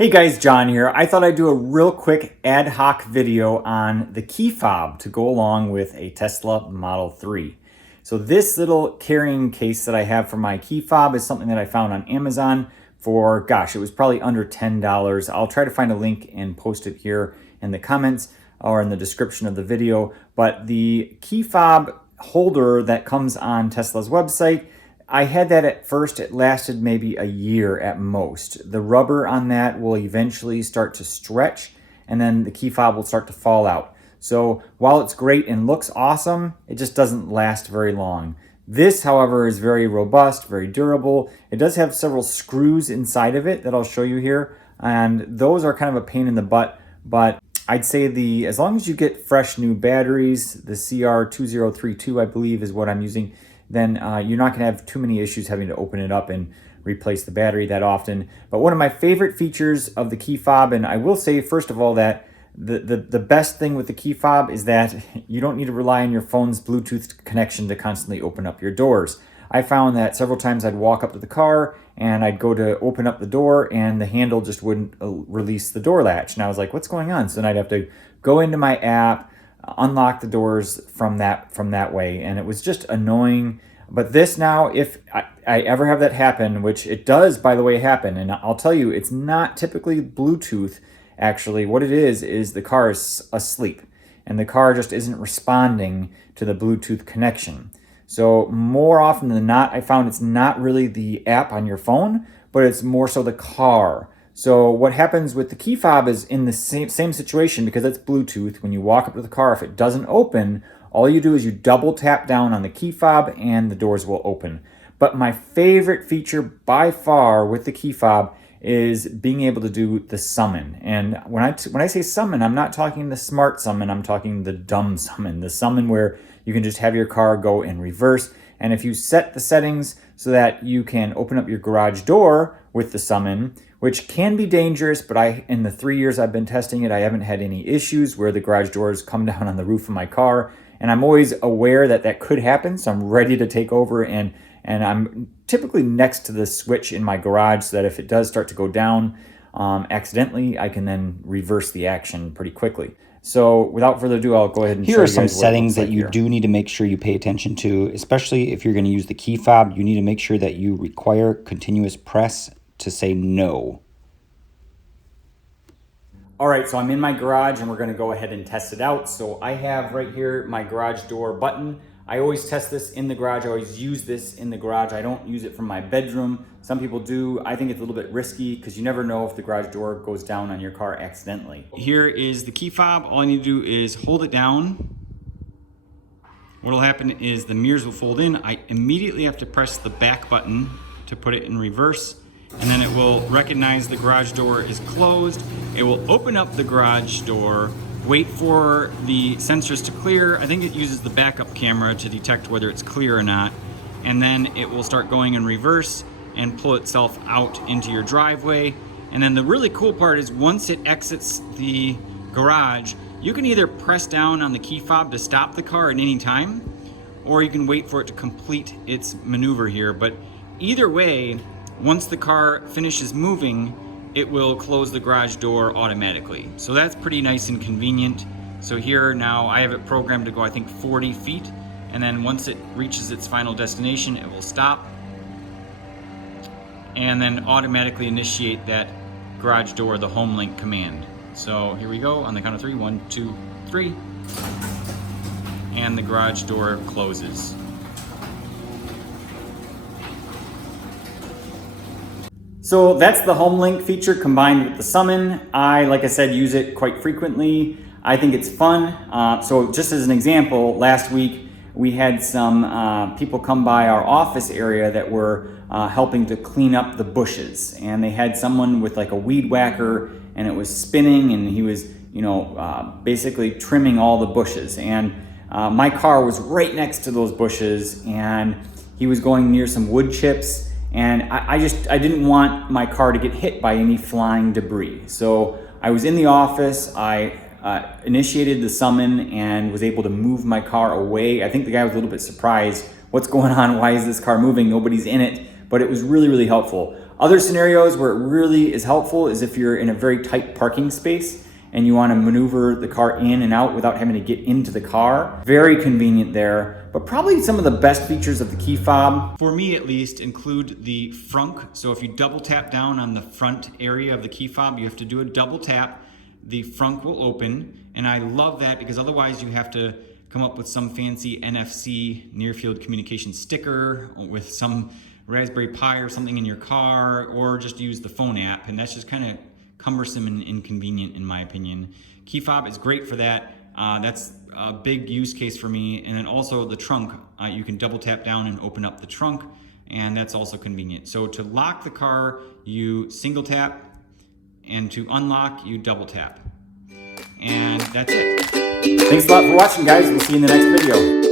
Hey guys, John here. I thought I'd do a real quick ad hoc video on the key fob to go along with a Tesla Model 3. So this little carrying case that I have for my key fob is something that I found on Amazon for, gosh, it was probably under $10. I'll try to find a link and post it here in the comments or in the description of the video. But the key fob holder that comes on Tesla's website, I had that at first. It lasted maybe a year at most. The rubber on that will eventually start to stretch and then the key fob will start to fall out. So while it's great and looks awesome, it just doesn't last very long. This, however, is very robust, very durable. It does have several screws inside of it that I'll show you here, and those are kind of a pain in the butt, but I'd say as long as you get fresh new batteries, the CR2032 I believe is what I'm using, then you're not going to have too many issues having to open it up and replace the battery that often. But one of my favorite features of the key fob, and I will say first of all that the best thing with the key fob is that you don't need to rely on your phone's Bluetooth connection to constantly open up your doors. I found that several times I'd walk up to the car and I'd go to open up the door and the handle just wouldn't release the door latch. And I was like, what's going on? So then I'd have to go into my app, unlock the doors from that way, and it was just annoying. But this now, if I ever have that happen, which it does, by the way, happen, and I'll tell you, it's not typically Bluetooth. Actually, what it is the car is asleep, and the car just isn't responding to the Bluetooth connection. So more often than not, I found it's not really the app on your phone, but it's more so the car. So what happens with the key fob is in the same situation, because it's Bluetooth. When you walk up to the car, if it doesn't open, all you do is you double tap down on the key fob and the doors will open. But my favorite feature by far with the key fob is being able to do the summon. And when I say summon, I'm not talking the smart summon, I'm talking the dumb summon. The summon where you can just have your car go in reverse. And if you set the settings so that you can open up your garage door with the summon, which can be dangerous, but in the 3 years I've been testing it, I haven't had any issues where the garage doors come down on the roof of my car. And I'm always aware that could happen, so I'm ready to take over, and I'm typically next to the switch in my garage so that if it does start to go down accidentally, I can then reverse the action pretty quickly. So without further ado, I'll go ahead and show you guys Here are some settings that you do need to make sure you pay attention to, especially if you're going to use the key fob. You need to make sure that you require continuous press to say no. All right, so I'm in my garage and we're gonna go ahead and test it out. So I have right here my garage door button. I always test this in the garage. I always use this in the garage. I don't use it from my bedroom. Some people do. I think it's a little bit risky because you never know if the garage door goes down on your car accidentally. Here is the key fob. All I need to do is hold it down. What will happen is the mirrors will fold in. I immediately have to press the back button to put it in reverse, and then it will recognize the garage door is closed. It will open up the garage door, wait for the sensors to clear. I think it uses the backup camera to detect whether it's clear or not. And then it will start going in reverse and pull itself out into your driveway. And then the really cool part is once it exits the garage, you can either press down on the key fob to stop the car at any time, or you can wait for it to complete its maneuver here. But either way, once the car finishes moving, it will close the garage door automatically. So that's pretty nice and convenient. So here now I have it programmed to go, I think 40 feet. And then once it reaches its final destination, it will stop and then automatically initiate that garage door, the Homelink command. So here we go on the count of 3, 1, 2, 3. And the garage door closes. So that's the Homelink feature combined with the summon. Like I said, use it quite frequently. I think it's fun. So just as an example, last week we had some people come by our office area that were helping to clean up the bushes. And they had someone with like a weed whacker and it was spinning and he was, basically trimming all the bushes. And my car was right next to those bushes and he was going near some wood chips. And I didn't want my car to get hit by any flying debris. So I was in the office, I initiated the summon and was able to move my car away. I think the guy was a little bit surprised. What's going on? Why is this car moving? Nobody's in it. But it was really, really helpful. Other scenarios where it really is helpful is if you're in a very tight parking space and you want to maneuver the car in and out without having to get into the car. Very convenient there, but probably some of the best features of the key fob, for me at least, include the frunk. So if you double tap down on the front area of the key fob, you have to do a double tap, the frunk will open. And I love that because otherwise you have to come up with some fancy NFC near field communication sticker with some Raspberry Pi or something in your car, or just use the phone app, and that's just kind of cumbersome and inconvenient in my opinion. Key fob is great for that. That's a big use case for me. And then also the trunk, you can double tap down and open up the trunk, and that's also convenient. So to lock the car, you single tap, and to unlock, you double tap. And that's it. Thanks a lot for watching, guys. We'll see you in the next video.